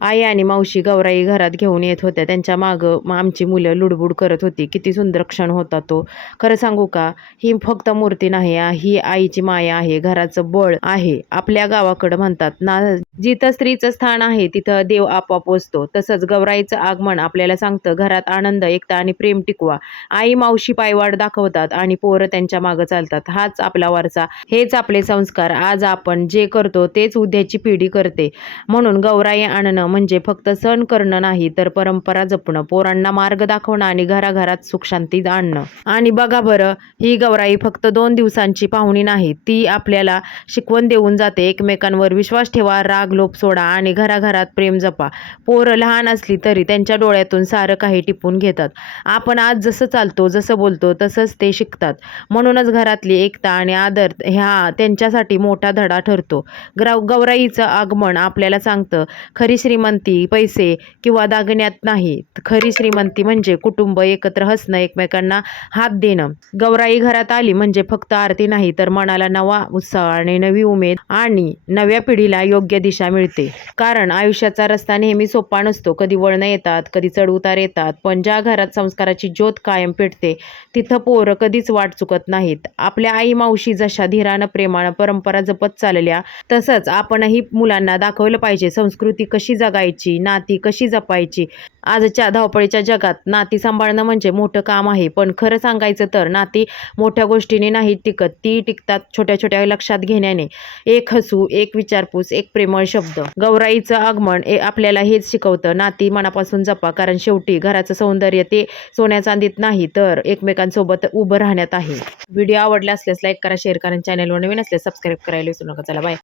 आई आणि मावशी गौराई घरात घेऊन येत होत्या. त्यांच्या मागं आमची मुलं लुडबुड करत होती. किती सुंदर क्षण होता तो. खरं सांगू का? ही फक्त मूर्ती नाही, ही आईची माया आहे, घराचं बळ आहे. आपल्या गावाकडं म्हणतात ना, जिथं स्त्रीचं स्थान आहे तिथं देव आपोआप वसतो. तसंच गौराईचं आगमन आपल्याला सांगतं, घरात आनंद, एकता आणि प्रेम टिकवा. आई मावशी पायवाट दाखवतात आणि पोरं त्यांच्या मागं चालतात. हाच आपला वारसा, हेच आपले संस्कार. आज आपण जे करतो तेच उद्याची पिढी करते. म्हणून गौराई आणणं म्हणजे फक्त सण करणं नाही, तर परंपरा जपणं, पोरांना मार्ग दाखवणं आणि घराघरात सुखशांती आणणं. आणि बघा बरं, ही गौराई फक्त 2 दिवसांची पाहुणी नाही, ती आपल्याला शिकवण देऊन जाते. एकमेकांवर विश्वास ठेवा, राग लोभ सोडा आणि घराघरात प्रेम जपा. पोरं लहान असली तरी त्यांच्या डोळ्यातून सारं काही टिपून घेतात. आपण आज जसं चालतो, जसं बोलतो तसंच ते शिकतात. म्हणूनच घरातली एकता आणि आदर ह्या त्यांच्यासाठी मोठा धडा ठरतो. गौराईचं आगमन आपल्याला सांगतं, खरी श्रीमंती पैसे किंवा दागिन्यात नाही, खरी श्रीमंती म्हणजे कुटुंब, एकत्र हसणं, एकमेकांना हात देणं. गौराई घरात आली म्हणजे फक्त आरती नाही, तर मनाला नवा उत्साह आणि नवी उमेद आणि नव्या पिढीला योग्य दिशा मिळते. कारण आयुष्याचा रस्ता नेहमी सोपा नसतो. कधी वळणं येतात, कधी चढ-उतार येतात. पण ज्या घरात संस्काराची ज्योत कायम पेटते, तिथं पोरं कधीच वाट चुकत नाहीत. आपल्या आई मावशी जशा धीरानं, प्रेमानं परंपरा जपत चालल्या, तसंच आपणही मुलांना दाखवलं पाहिजे संस्कृती कशी जगायची, नाती कशी जपायची. आजच्या धावपळीच्या जगात नाती सांभाळणं म्हणजे मोठं काम आहे. पण खरं सांगायचं तर नाती मोठ्या गोष्टींनी नाही टिकत, ती टिकतात छोट्या-छोट्या लक्षात घेण्याने. एक हसू, एक विचारपूस, एक प्रेमळ शब्द. गौराईचं आगमन आपल्याला हेच शिकवतं, नाती मनापासून जपा, कारण शेवटी घराचं सौंदर्य ते सोन्या-चांदीत नाही, तर एकमेकांसोबत उभं राहण्यात आहे. व्हिडिओ आवडला असल्यास लाईक करा, शेअर करा, चॅनलवर नवीन असल्यास सबस्क्राईब करायला विसरू नका. चला बाय.